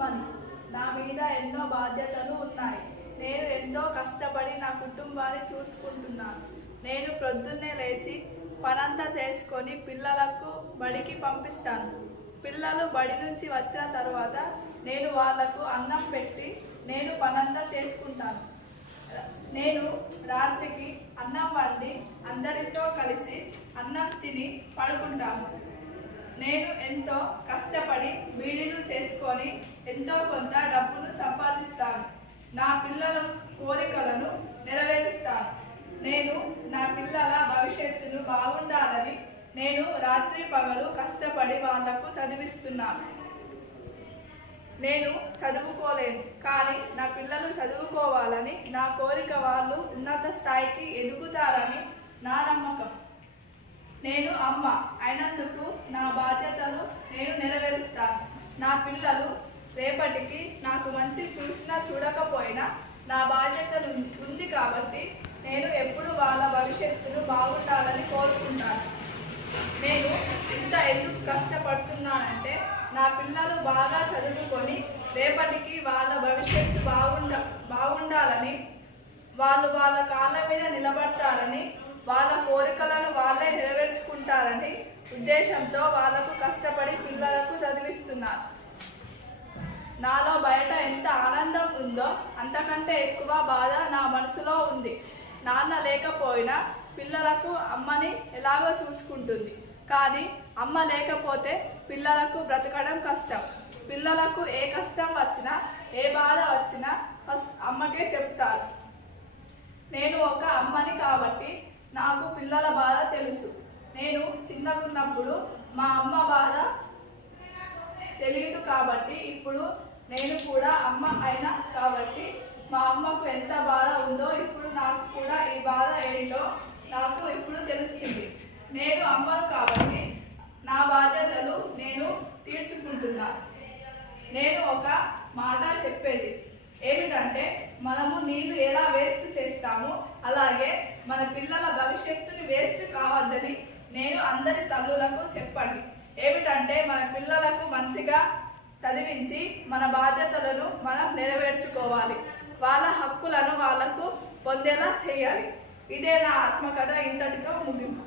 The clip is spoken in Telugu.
అమ్మని. నా మీద ఎన్నో బాధ్యతలు ఉన్నాయి. నేను ఎంతో కష్టపడి నా కుటుంబాన్ని చూసుకుంటున్నాను. నేను ప్రొద్దున్నే లేచి పనంతా చేసుకొని పిల్లలకు బడికి పంపిస్తాను. పిల్లలు బడి నుంచి వచ్చిన తర్వాత నేను వాళ్లకు అన్నం పెట్టి నేను పనంతా చేసుకుంటాను. నేను రాత్రికి అన్నం వండి అందరితో కలిసి అన్నం తిని పడుకుంటాను. నేను ఎంతో కష్టపడి బీడీలు చేసుకొని ఎంతో కొంత డబ్బును సంపాదిస్తాను. నా పిల్లల కోరికలను నెరవేరుస్తాను. నేను నా పిల్లల భవిష్యత్తును బాగుండాలని నేను రాత్రి పగలు కష్టపడి వాళ్లకు చదివిస్తున్నాను. నేను చదువుకోలేను, కానీ నా పిల్లలు చదువుకోవాలని నా కోరిక. వాళ్ళు ఉన్నత స్థాయికి ఎదుగుతారని నా నమ్మకం. నేను అమ్మ అయినందుకు నా బాధ్యతలు నేను నెరవేరుస్తాను. నా పిల్లలు రేపటికి నాకు మంచి చూసినా చూడకపోయినా నా బాధ్యతలు ఉంది కాబట్టి నేను ఎప్పుడు వాళ్ళ భవిష్యత్తును బాగుండాలని కోరుకుంటాను. నేను ఇంత ఎందుకు కష్టపడుతున్నానంటే నా పిల్లలు బాగా చదువుకొని రేపటికి వాళ్ళ భవిష్యత్తు బాగుండాలని, వాళ్ళు వాళ్ళ కాళ్ళ మీద నిలబడతారని, వాళ్ళ కోరికలను వాళ్ళే నెరవేర్చుకుంటారని ఉద్దేశంతో వాళ్ళకు కష్టపడి పిల్లలకు చదివిస్తున్నాను. నాలో బయట ఎంత ఆనందం ఉందో అంతకంటే ఎక్కువ బాధ నా మనసులో ఉంది. నాన్న లేకపోయినా పిల్లలకు అమ్మని ఎలాగో చూసుకుంటుంది, కానీ అమ్మ లేకపోతే పిల్లలకు బ్రతకడం కష్టం. పిల్లలకు ఏ కష్టం వచ్చినా ఏ బాధ వచ్చినా ఫస్ట్ అమ్మకే చెప్తారు. నేను ఒక అమ్మని కాబట్టి నాకు పిల్లల బాధ తెలుసు. నేను చిన్నగున్నప్పుడు మా అమ్మ బాధ తెలియదు కాబట్టి ఇప్పుడు నేను కూడా అమ్మ అయినా కాబట్టి మా అమ్మకు ఎంత బాధ ఉందో ఇప్పుడు నాకు కూడా ఈ బాధ ఏంటో నాకు ఇప్పుడు తెలుస్తుంది. నేను అమ్మను కాబట్టి నా బాధ్యతలు నేను తీర్చుకుంటున్నాను. నేను ఒక మాట చెప్పేది ఏమిటంటే, మనము నీళ్లు ఎలా వేస్ట్ చేస్తామో అలాగే మన పిల్లల భవిష్యత్తుని వేస్ట్ కావద్దని నేను అందరి తల్లులకు చెప్పండి. ఏమిటంటే, మన పిల్లలకు మంచిగా చదివించి మన బాధ్యతలను మనం నెరవేర్చుకోవాలి. వాళ్ళ హక్కులను వాళ్లకు పొందేలా చేయాలి. ఇదే నా ఆత్మకథ. ఇంతటితో ముగింపు.